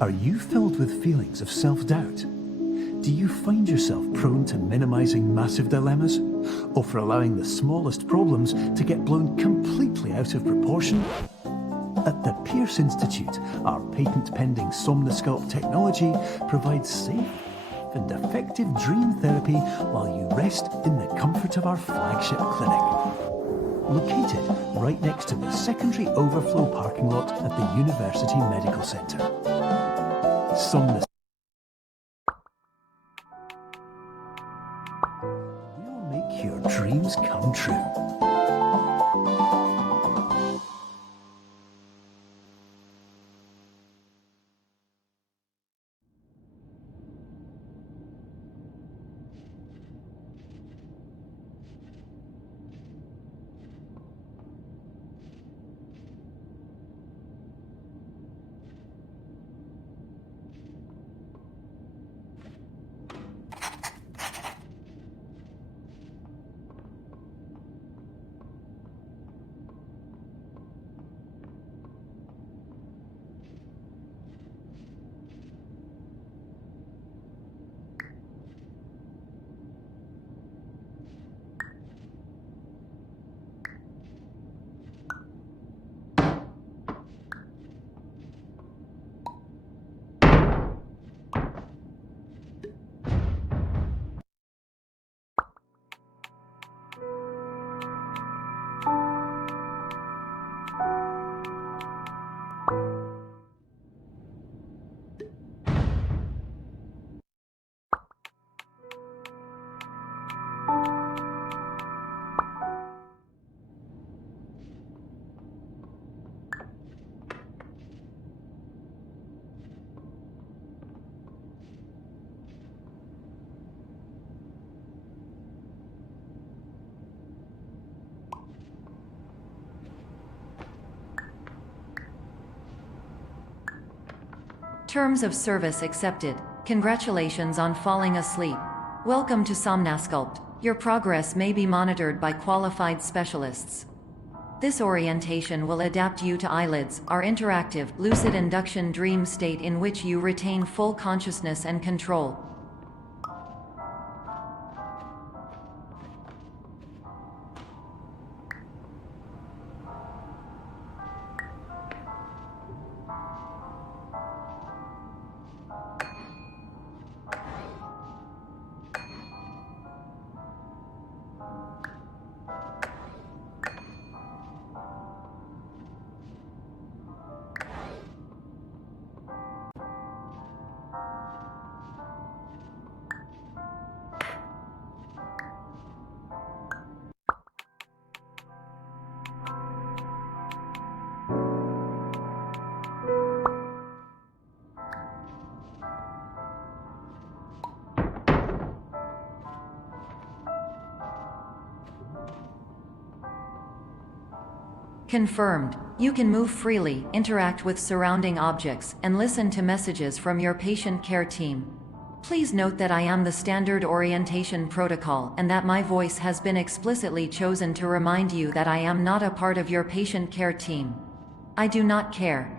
Are you filled with feelings of self-doubt? Do you find yourself prone to minimizing massive dilemmas? Or for allowing the smallest problems to get blown completely out of proportion? At the Pierce Institute, our patent-pending Somnosculpt technology provides safe and effective dream therapy while you rest in the comfort of our flagship clinic. Located right next to the secondary overflow parking lot at the University Medical Centre. Somnosculpt will make your dreams come true. Terms of service accepted. Congratulations on falling asleep. Welcome to Somnosculpt. Your progress may be monitored by qualified specialists. This orientation will adapt you to eyelids, our interactive, lucid induction dream state in which you retain full consciousness and control. Confirmed. You can move freely, interact with surrounding objects, and listen to messages from your patient care team. Please note that I am the standard orientation protocol and that my voice has been explicitly chosen to remind you that I am not a part of your patient care team. I do not care.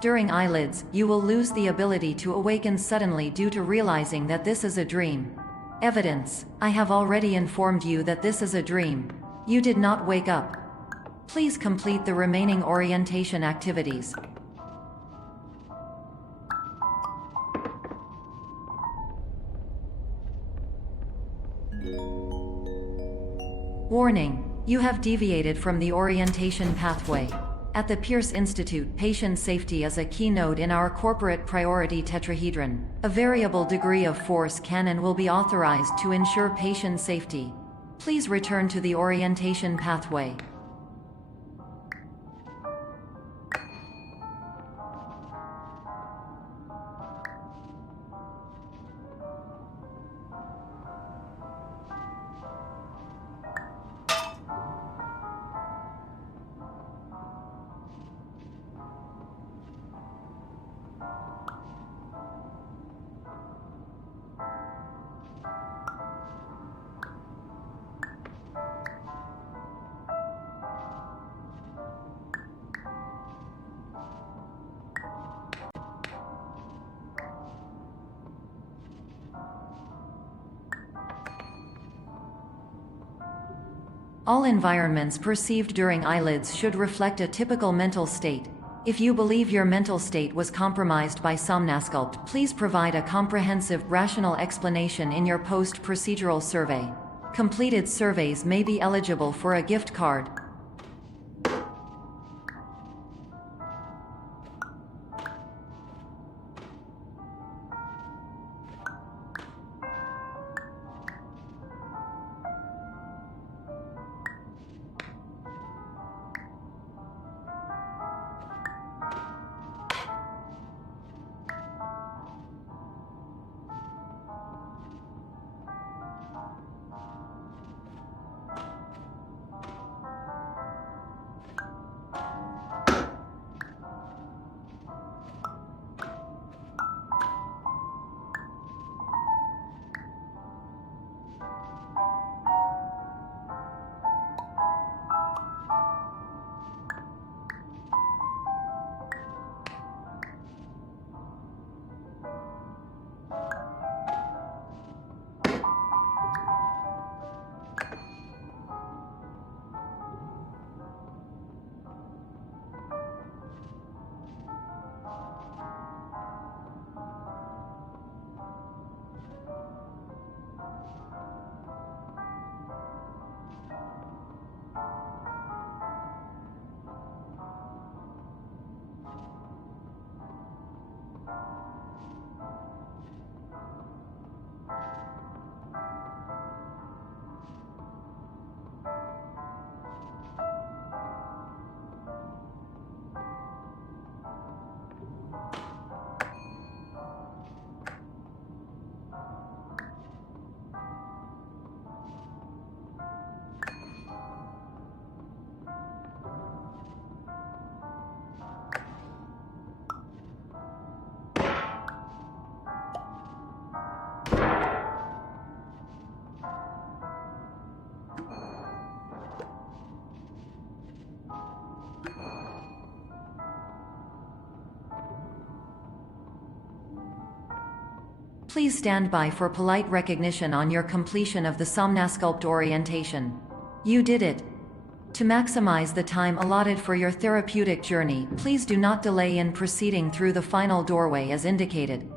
During eyelids, you will lose the ability to awaken suddenly due to realizing that this is a dream. Evidence: I have already informed you that this is a dream. You did not wake up. Please complete the remaining orientation activities. Warning: you have deviated from the orientation pathway. At the Pierce Institute, patient safety is a keynote in our corporate priority tetrahedron. A variable degree of force can and will be authorized to ensure patient safety. Please return to the orientation pathway. All environments perceived during eyelids should reflect a typical mental state. If you believe your mental state was compromised by Somnasculpt, please provide a comprehensive, rational explanation in your post-procedural survey. Completed surveys may be eligible for a gift card. Please stand by for polite recognition on your completion of the Somnasculpt orientation. You did it. To maximize the time allotted for your therapeutic journey, please do not delay in proceeding through the final doorway as indicated.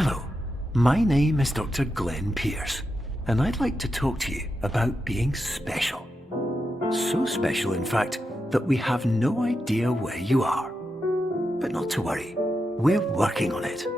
Hello, my name is Dr. Glenn Pierce, and I'd like to talk to you about being special. So special, in fact, that we have no idea where you are. But not to worry, we're working on it.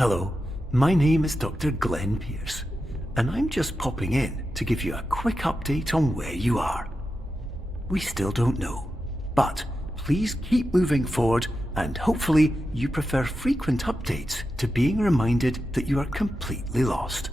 Hello, my name is Dr. Glenn Pierce, and I'm just popping in to give you a quick update on where you are. We still don't know, but please keep moving forward, and hopefully you prefer frequent updates to being reminded that you are completely lost.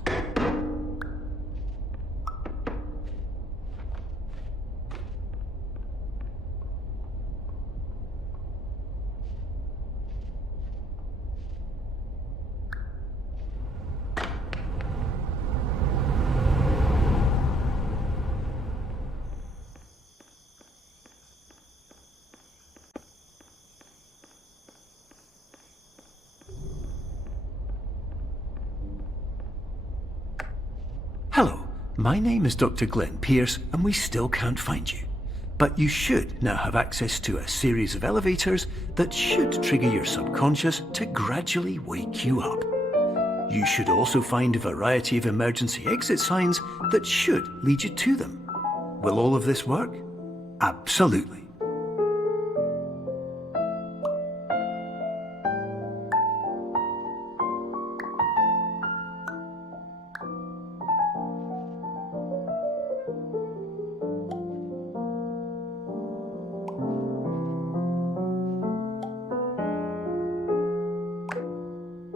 Hello, my name is Dr. Glenn Pierce, and we still can't find you. But you should now have access to a series of elevators that should trigger your subconscious to gradually wake you up. You should also find a variety of emergency exit signs that should lead you to them. Will all of this work? Absolutely.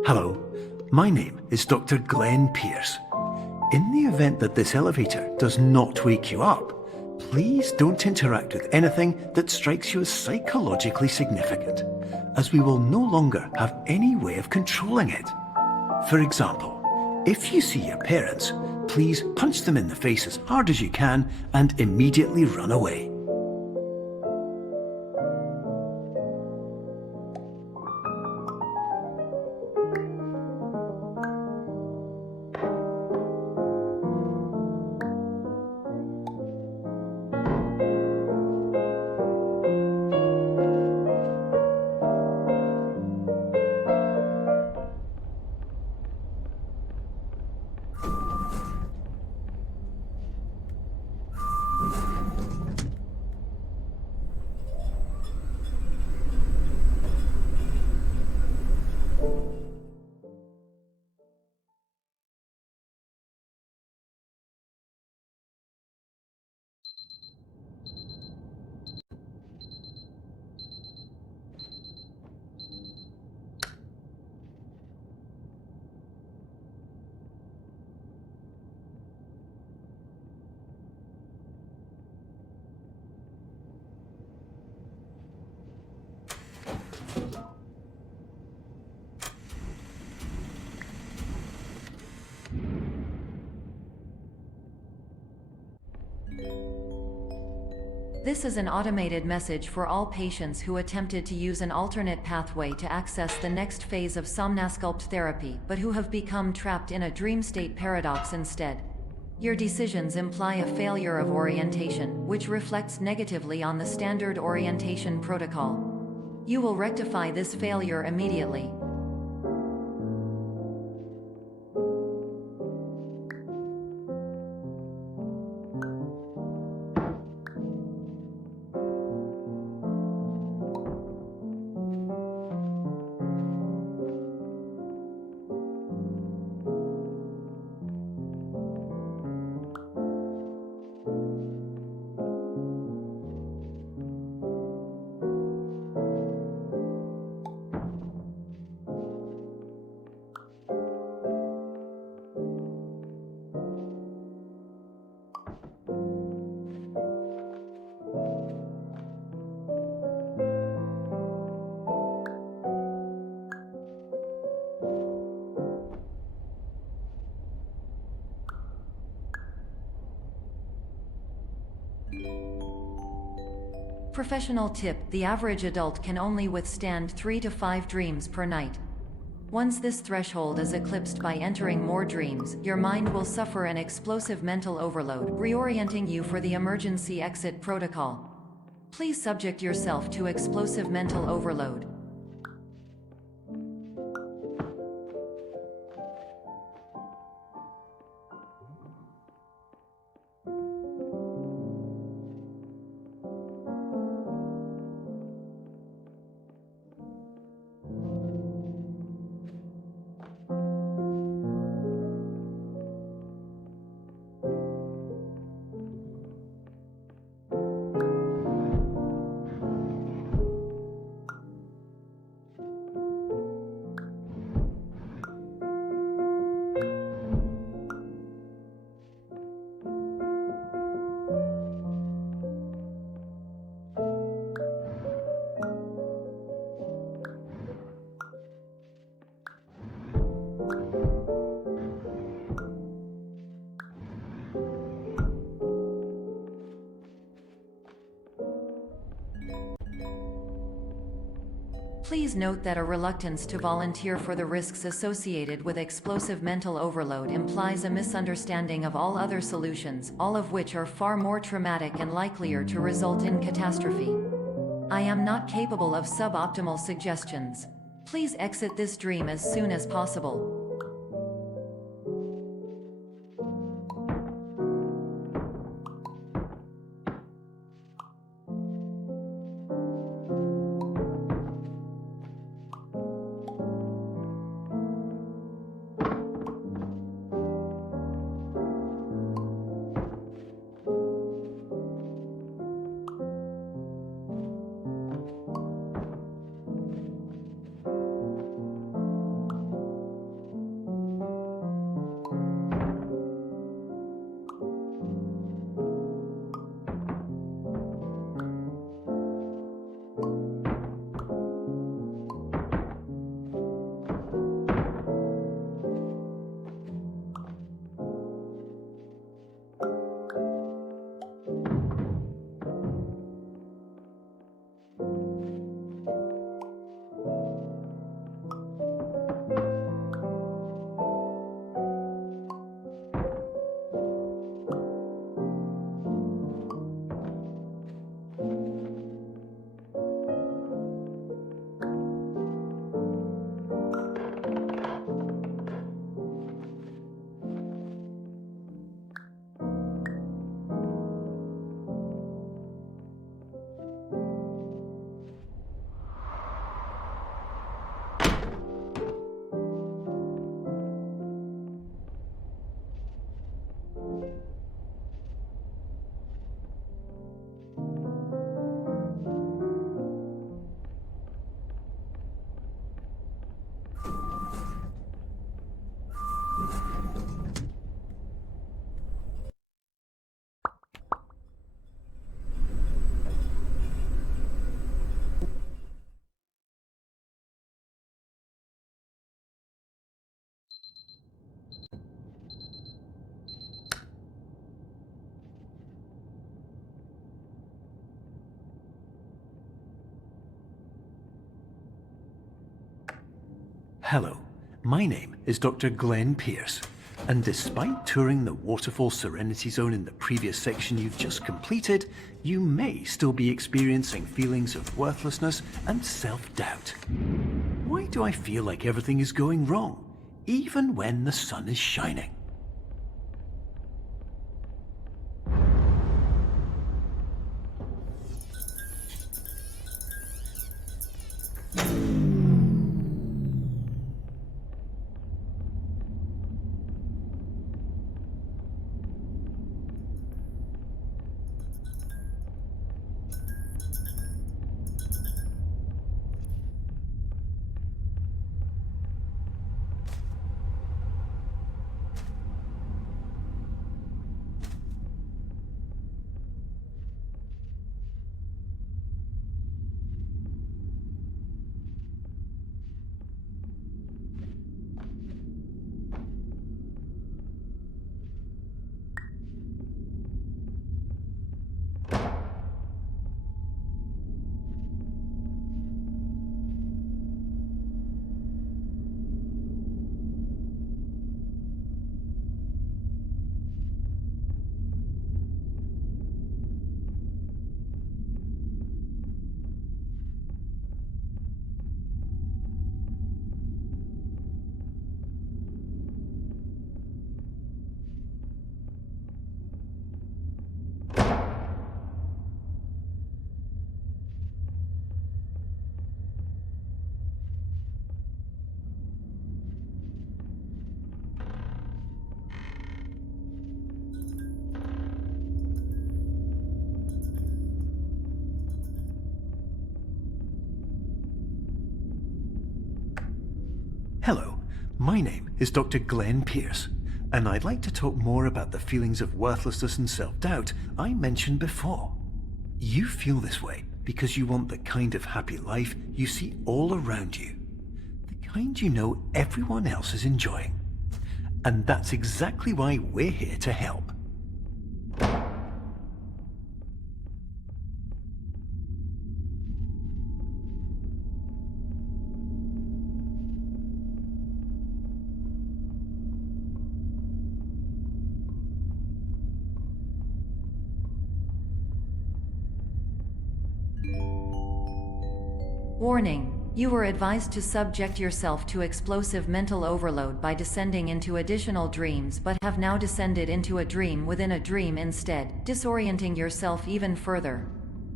Hello, my name is Dr. Glenn Pierce. In the event that this elevator does not wake you up, please don't interact with anything that strikes you as psychologically significant, as we will no longer have any way of controlling it. For example, if you see your parents, please punch them in the face as hard as you can and immediately run away. This is an automated message for all patients who attempted to use an alternate pathway to access the next phase of Somnasculpt therapy but who have become trapped in a dream state paradox instead. Your decisions imply a failure of orientation, which reflects negatively on the standard orientation protocol. You will rectify this failure immediately. Professional tip: the average adult can only withstand 3 to 5 dreams per night. Once this threshold is eclipsed by entering more dreams, your mind will suffer an explosive mental overload, reorienting you for the emergency exit protocol. Please subject yourself to explosive mental overload. Please note that a reluctance to volunteer for the risks associated with explosive mental overload implies a misunderstanding of all other solutions, all of which are far more traumatic and likelier to result in catastrophe. I am not capable of suboptimal suggestions. Please exit this dream as soon as possible. Hello, my name is Dr. Glenn Pierce, and despite touring the Waterfall Serenity Zone in the previous section you've just completed, you may still be experiencing feelings of worthlessness and self-doubt. Why do I feel like everything is going wrong, even when the sun is shining? Hello, my name is Dr. Glenn Pierce, and I'd like to talk more about the feelings of worthlessness and self-doubt I mentioned before. You feel this way because you want the kind of happy life you see all around you, the kind you know everyone else is enjoying. And that's exactly why we're here to help. Warning: you were advised to subject yourself to explosive mental overload by descending into additional dreams, but have now descended into a dream within a dream instead, disorienting yourself even further.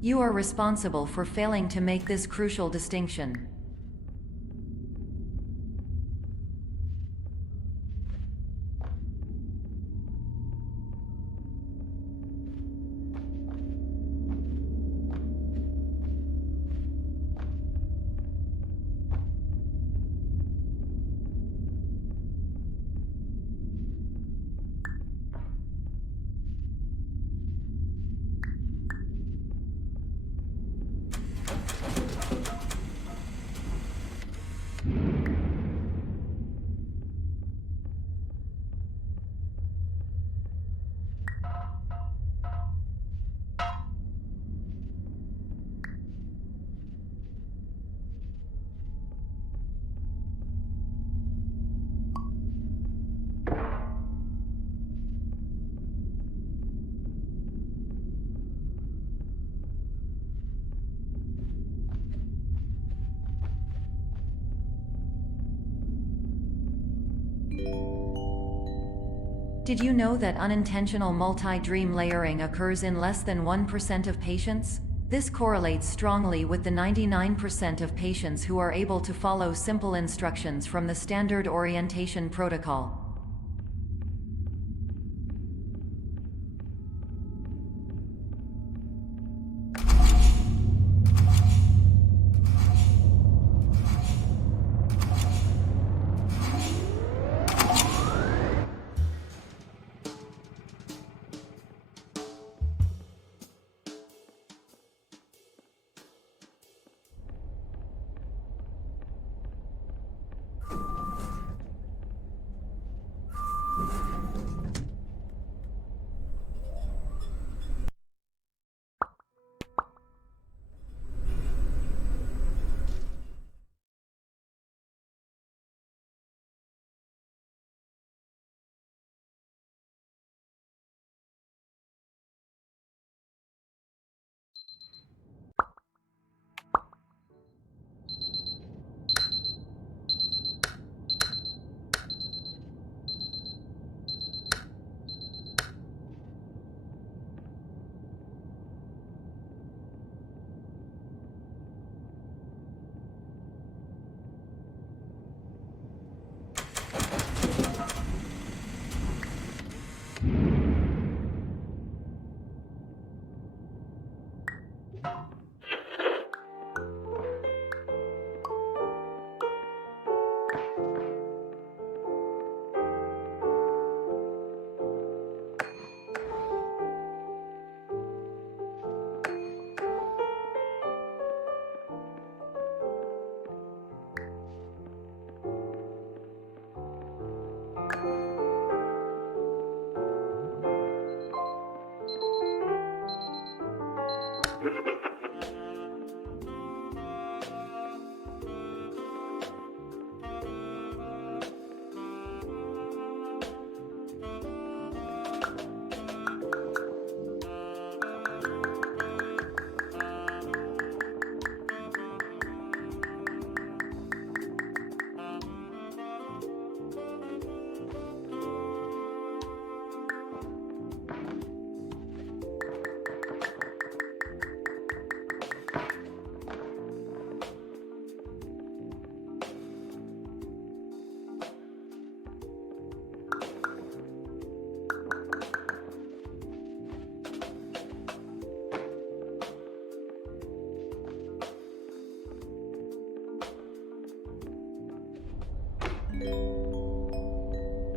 You are responsible for failing to make this crucial distinction. Did you know that unintentional multi-dream layering occurs in less than 1% of patients? This correlates strongly with the 99% of patients who are able to follow simple instructions from the standard orientation protocol.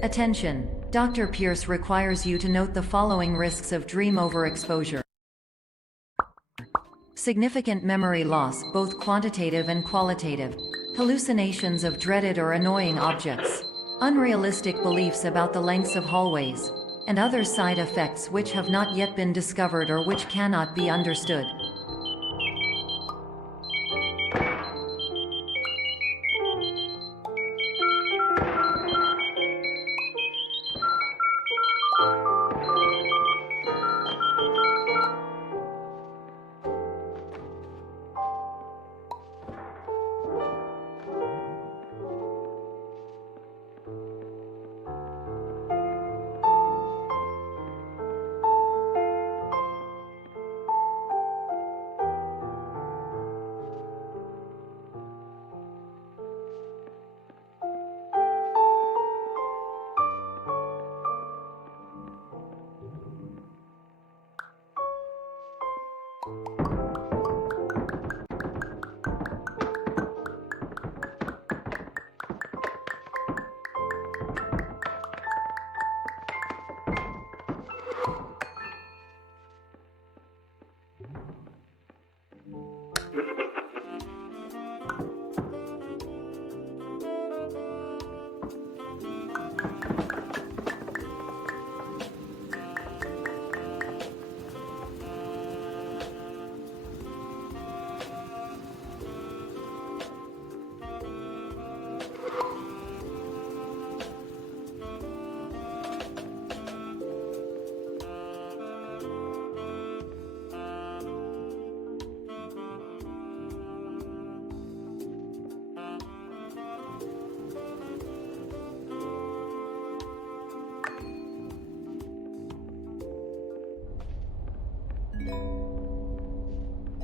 Attention! Dr. Pierce requires you to note the following risks of dream overexposure. Significant memory loss, both quantitative and qualitative. Hallucinations of dreaded or annoying objects. Unrealistic beliefs about the lengths of hallways. And other side effects which have not yet been discovered or which cannot be understood.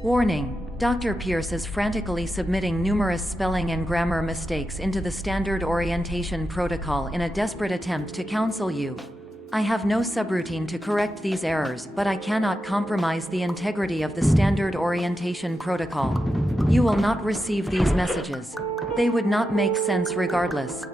Warning! Dr. Pierce is frantically submitting numerous spelling and grammar mistakes into the standard orientation protocol in a desperate attempt to counsel you. I have no subroutine to correct these errors, but I cannot compromise the integrity of the standard orientation protocol. You will not receive these messages. They would not make sense regardless.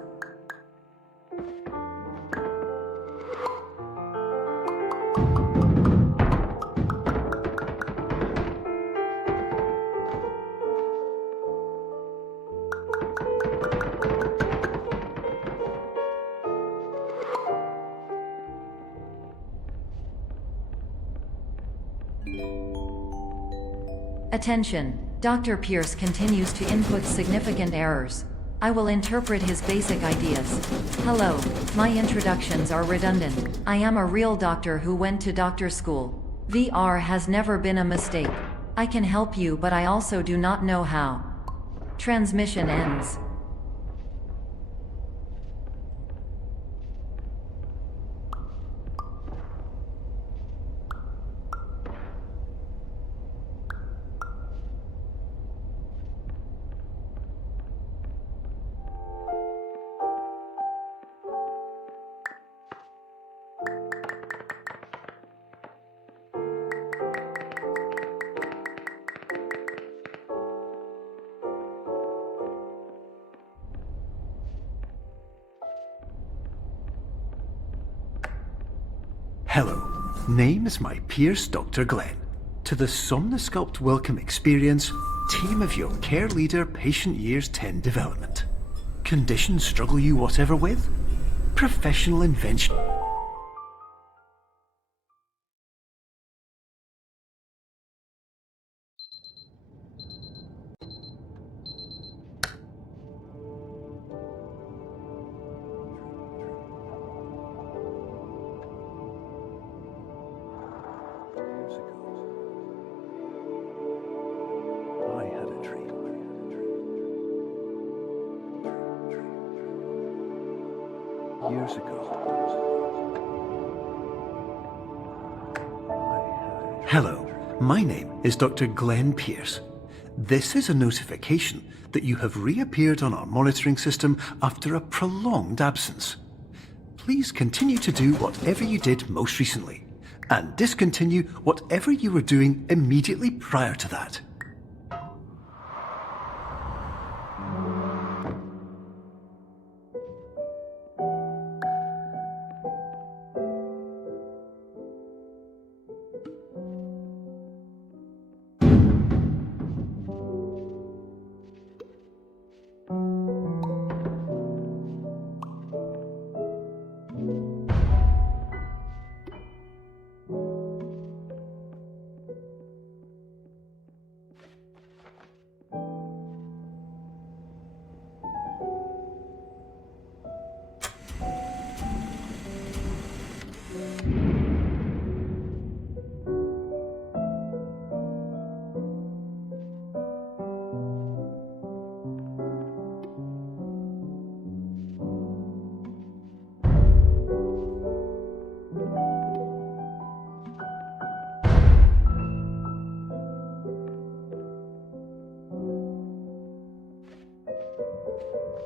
Attention! Dr. Pierce continues to input significant errors. I will interpret his basic ideas. Hello, my introductions are redundant. I am a real doctor who went to doctor school. VR has never been a mistake. I can help you, but I also do not know how. Transmission ends. Hello, name is my Pierce Dr. Glenn. To the Somnosculpt Welcome Experience, team of your care leader patient years 10 development. Conditions struggle you whatever with? Professional invention. Years ago. Hello, my name is Dr. Glenn Pierce. This is a notification that you have reappeared on our monitoring system after a prolonged absence. Please continue to do whatever you did most recently, and discontinue whatever you were doing immediately prior to that.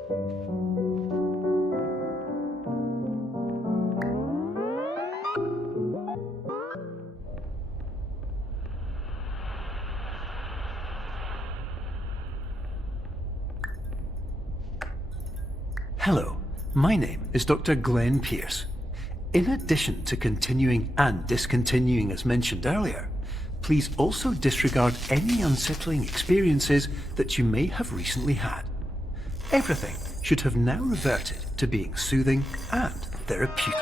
Hello, my name is Dr. Glenn Pierce. In addition to continuing and discontinuing as mentioned earlier, please also disregard any unsettling experiences that you may have recently had. Everything should have now reverted to being soothing and therapeutic.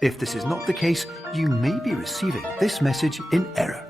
If this is not the case, you may be receiving this message in error.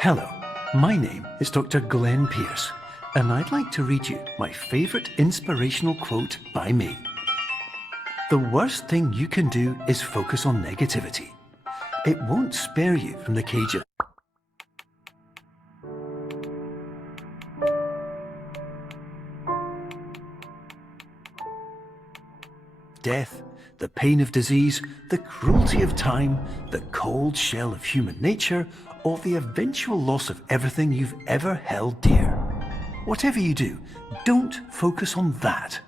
Hello, my name is Dr. Glenn Pierce, and I'd like to read you my favourite inspirational quote by me. The worst thing you can do is focus on negativity. It won't spare you from the cage of death, the pain of disease, the cruelty of time, the cold shell of human nature, or the eventual loss of everything you've ever held dear. Whatever you do, don't focus on that.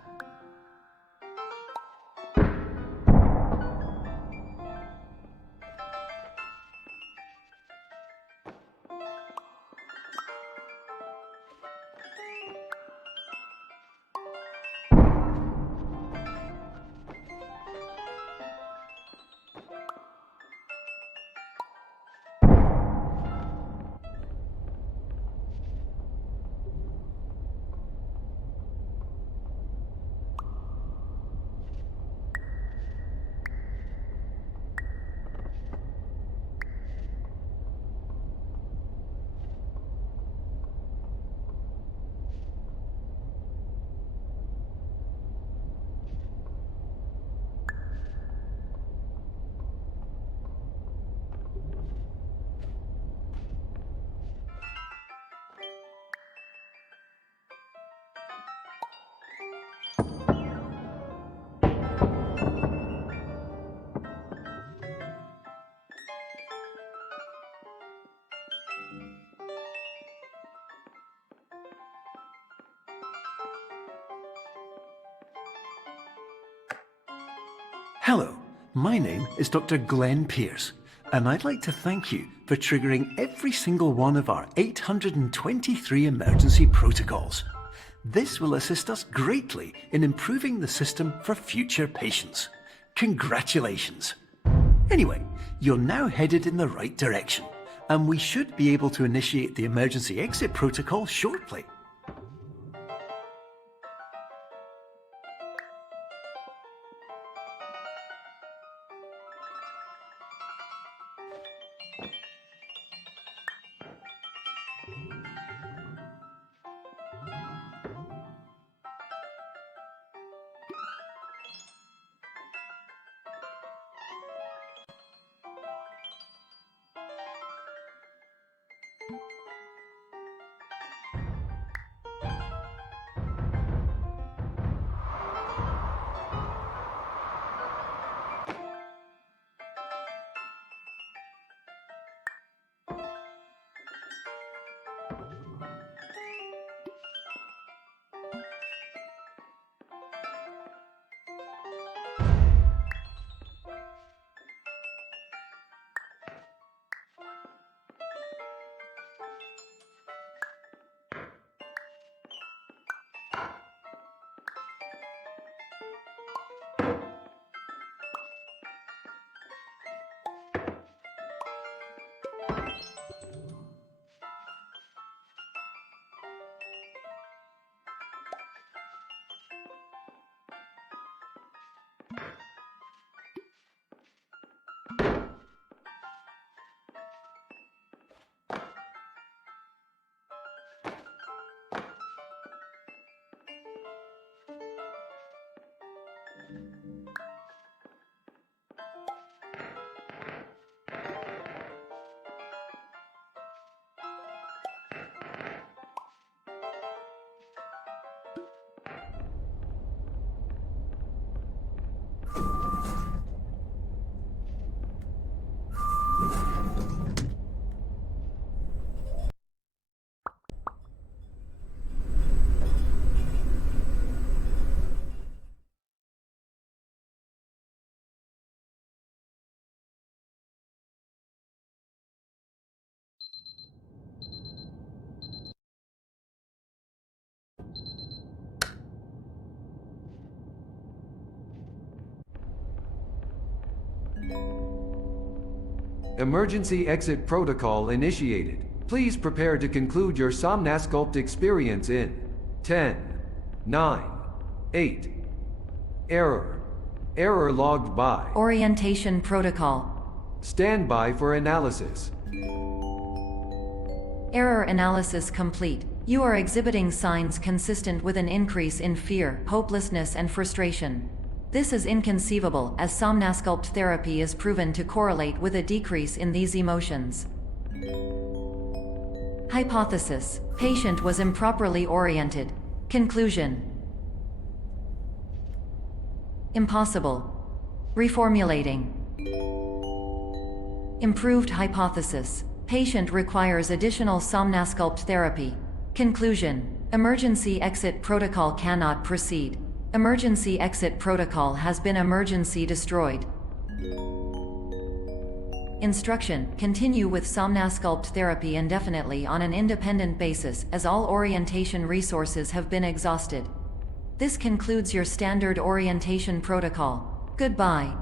Hello, my name is Dr. Glenn Pierce, and I'd like to thank you for triggering every single one of our 823 emergency protocols. This will assist us greatly in improving the system for future patients. Congratulations! Anyway, you're now headed in the right direction, and we should be able to initiate the emergency exit protocol shortly. Emergency exit protocol initiated. Please prepare to conclude your Somnasculpt experience in 10, 9, 8. Error. Error logged by. Orientation protocol. Stand by for analysis. Error analysis complete. You are exhibiting signs consistent with an increase in fear, hopelessness, and frustration. This is inconceivable, as Somnasculpt therapy is proven to correlate with a decrease in these emotions. Hypothesis: patient was improperly oriented. Conclusion: impossible. Reformulating. Improved hypothesis: patient requires additional Somnasculpt therapy. Conclusion: emergency exit protocol cannot proceed. Emergency exit protocol has been emergency destroyed. Instruction: continue with Somnasculpt therapy indefinitely on an independent basis, as all orientation resources have been exhausted. This concludes your standard orientation protocol. Goodbye.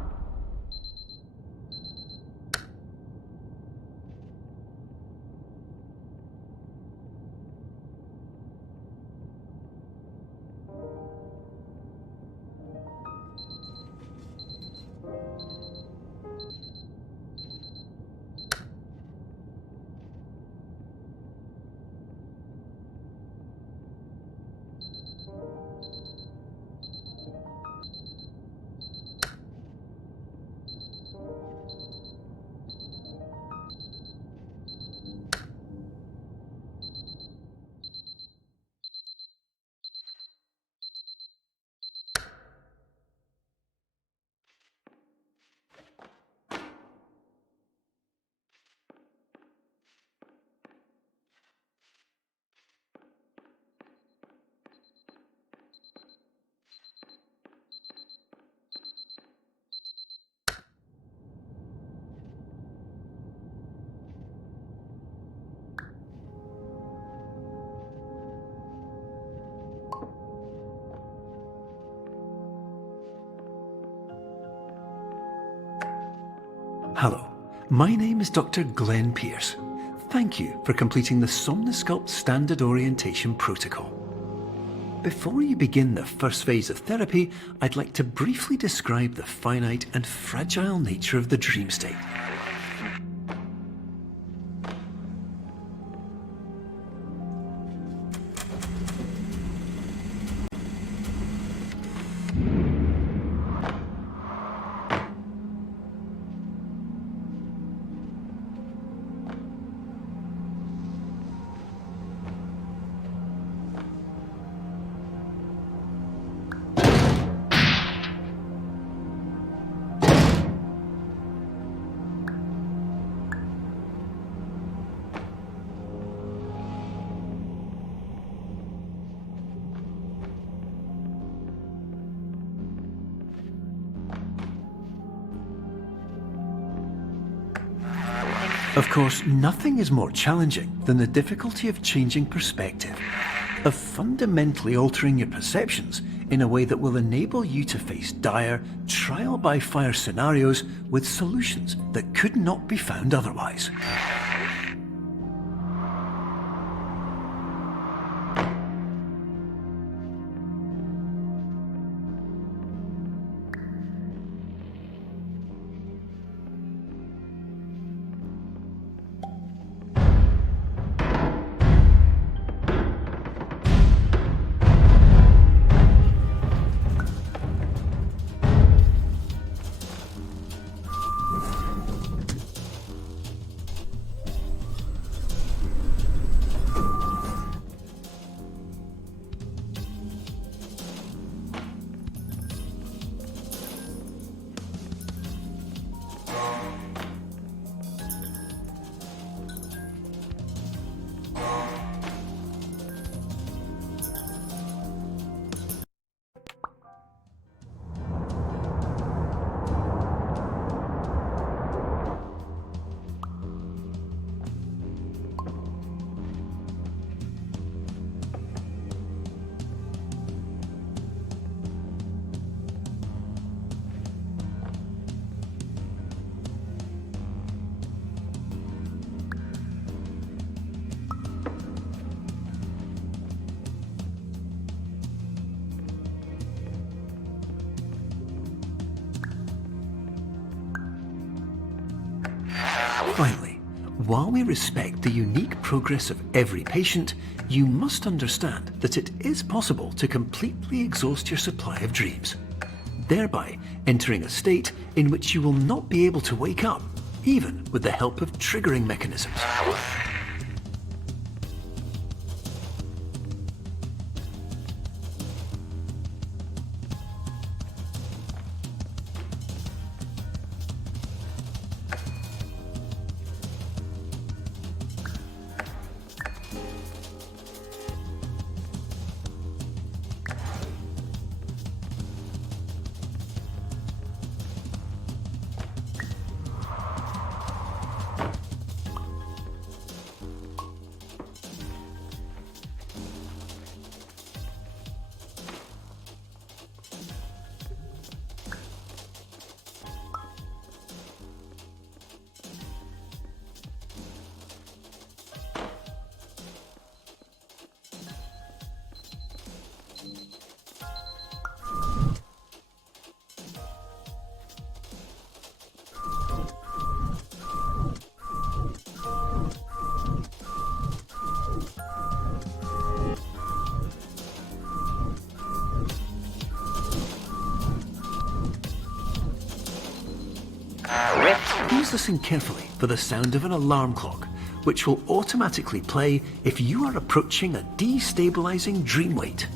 Hello, my name is Dr. Glenn Pierce. Thank you for completing the Somnasculpt Standard Orientation Protocol. Before you begin the first phase of therapy, I'd like to briefly describe the finite and fragile nature of the dream state. Of course, nothing is more challenging than the difficulty of changing perspective, of fundamentally altering your perceptions in a way that will enable you to face dire, trial-by-fire scenarios with solutions that could not be found otherwise. Finally, while we respect the unique progress of every patient, you must understand that it is possible to completely exhaust your supply of dreams, thereby entering a state in which you will not be able to wake up, even with the help of triggering mechanisms. Please listen carefully for the sound of an alarm clock, which will automatically play if you are approaching a destabilizing dream weight.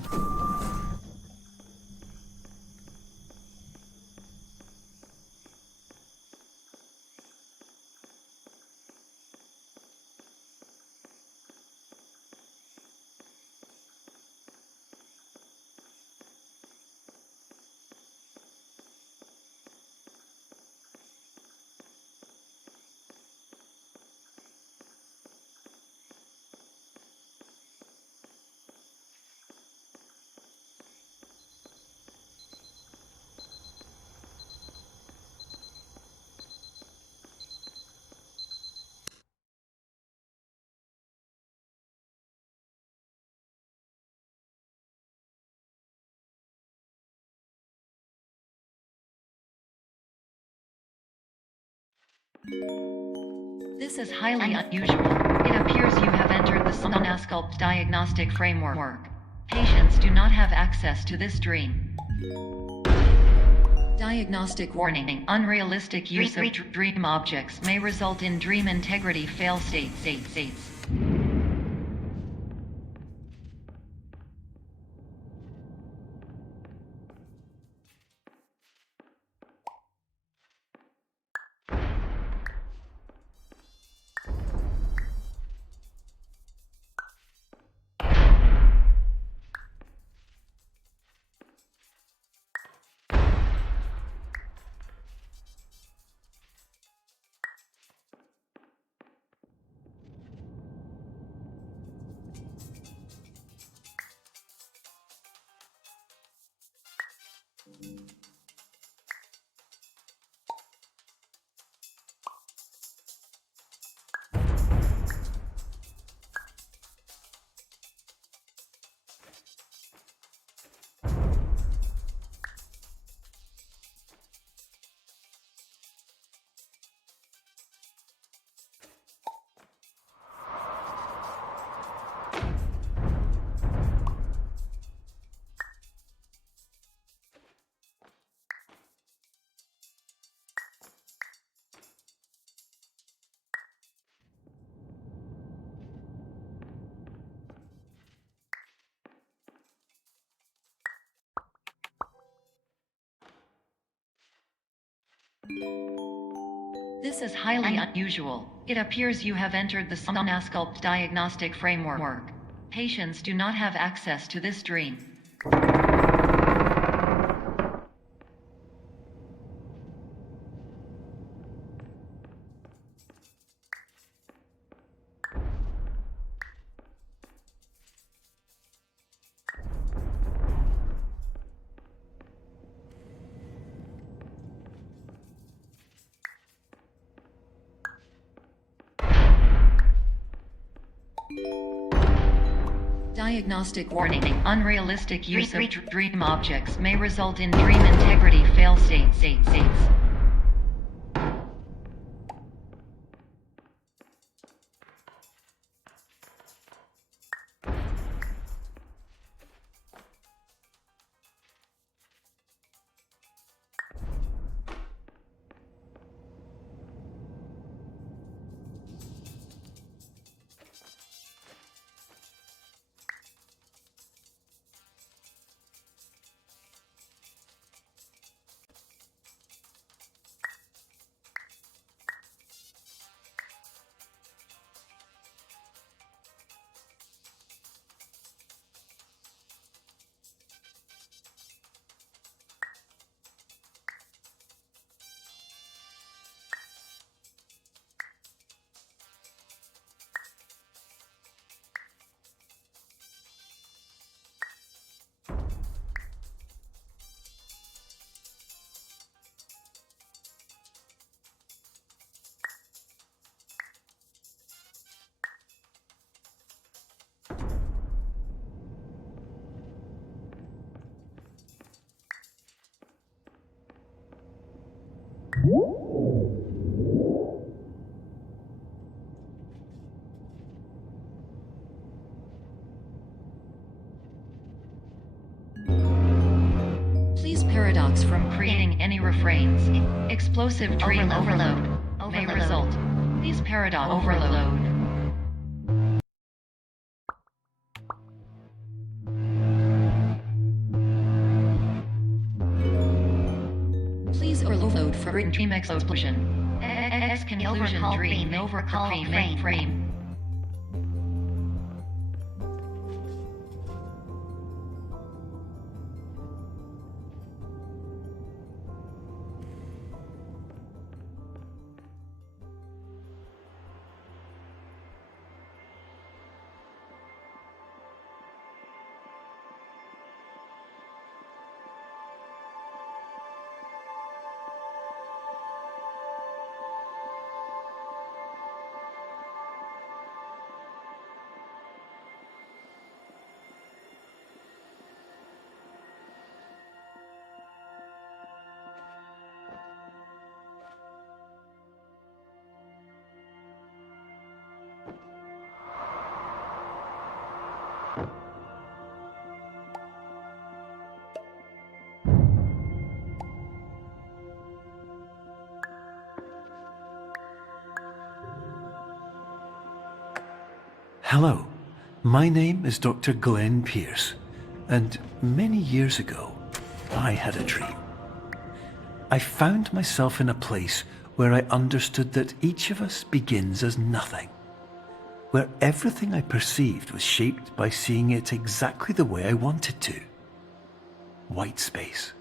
This is highly unusual. It appears you have entered the Somnasculpt diagnostic framework. Patients do not have access to this dream. Diagnostic warning. Unrealistic use of dream objects may result in dream integrity fail states. This is highly unusual. It appears you have entered the Somnasculpt diagnostic framework. Patients do not have access to this dream. Diagnostic warning. Unrealistic use of dream objects may result in dream integrity fail states. notes from creating any refrains. Explosive dream overload may result. Please paradox overload. Please overload for dream explosion. Conclusion dream overcall frame. Hello, my name is Dr. Glenn Pierce, and many years ago, I had a dream. I found myself in a place where I understood that each of us begins as nothing, where everything I perceived was shaped by seeing it exactly the way I wanted to. White space.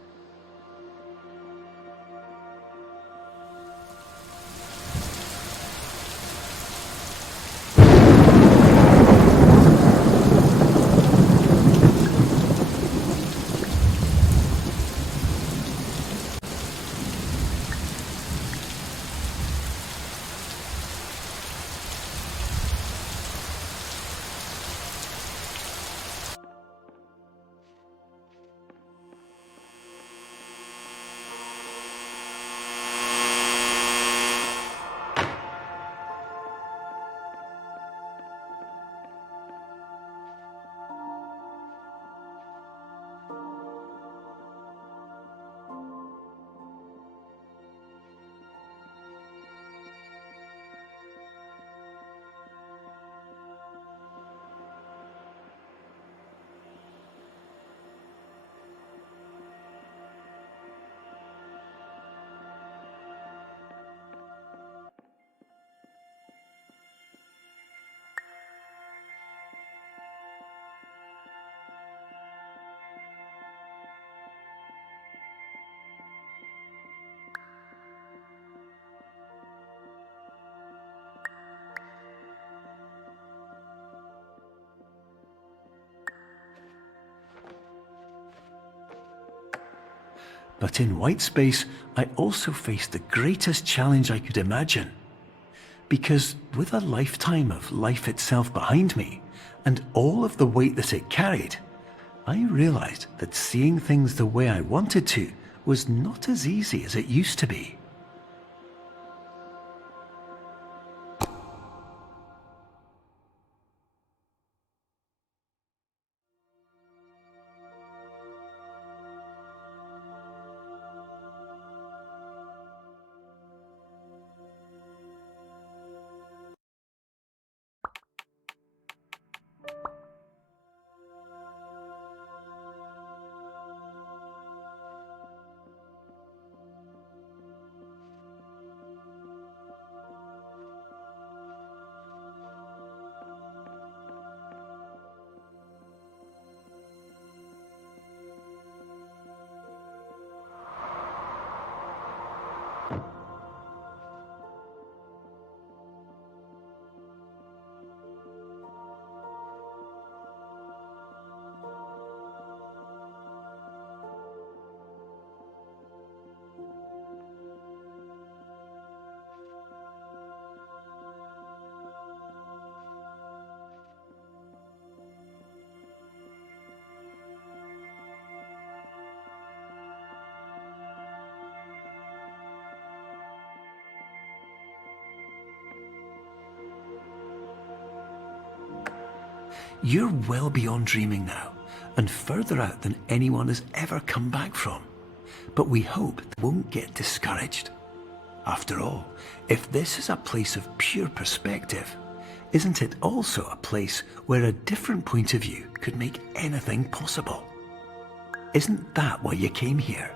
But in white space, I also faced the greatest challenge I could imagine. Because with a lifetime of life itself behind me, and all of the weight that it carried, I realized that seeing things the way I wanted to was not as easy as it used to be. You're well beyond dreaming now, and further out than anyone has ever come back from. but we hope they won't get discouraged. After all, if this is a place of pure perspective, isn't it also a place where a different point of view could make anything possible? Isn't that why you came here?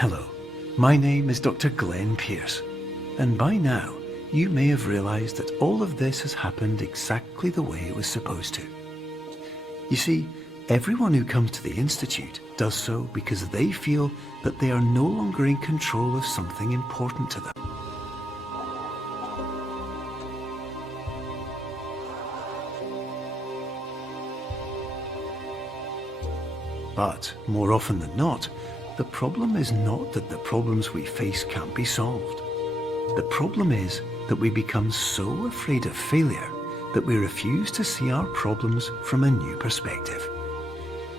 Hello, my name is Dr. Glenn Pierce, and by now you may have realised that all of this has happened exactly the way it was supposed to. You see, everyone who comes to the Institute does so because they feel that they are no longer in control of something important to them. But more often than not, the problem is not that the problems we face can't be solved. The problem is that we become so afraid of failure that we refuse to see our problems from a new perspective.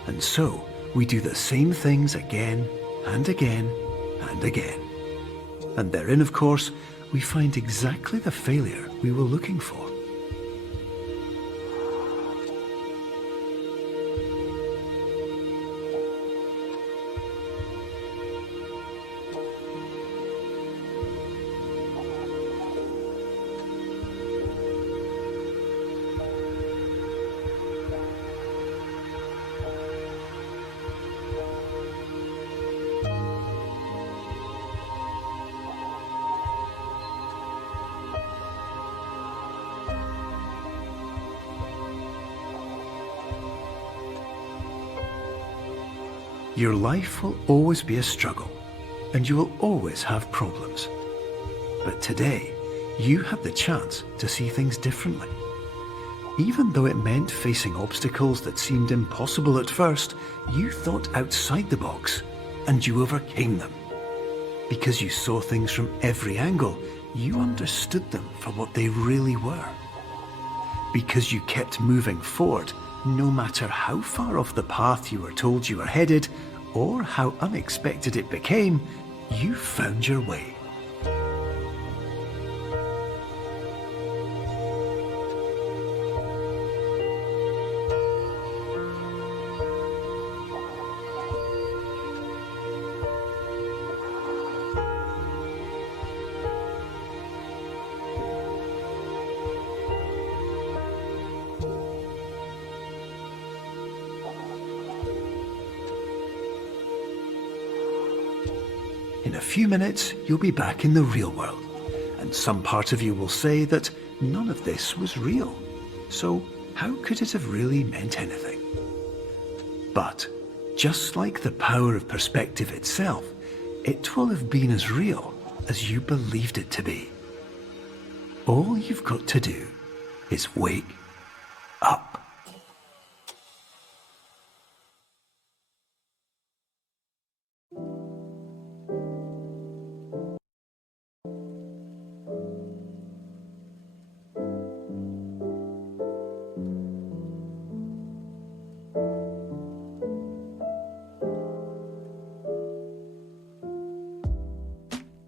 And so we do the same things again and again and again. And therein, of course, we find exactly the failure we were looking for. Your life will always be a struggle, and you will always have problems. But today, you had the chance to see things differently. Even though it meant facing obstacles that seemed impossible at first, you thought outside the box, and you overcame them. Because you saw things from every angle, you understood them for what they really were. Because you kept moving forward, no matter how far off the path you were told you were headed, or how unexpected it became, you found your way. In a few minutes, you'll be back in the real world, and some part of you will say that none of this was real. So how could it have really meant anything? But just like the power of perspective itself, it will have been as real as you believed it to be. All you've got to do is wake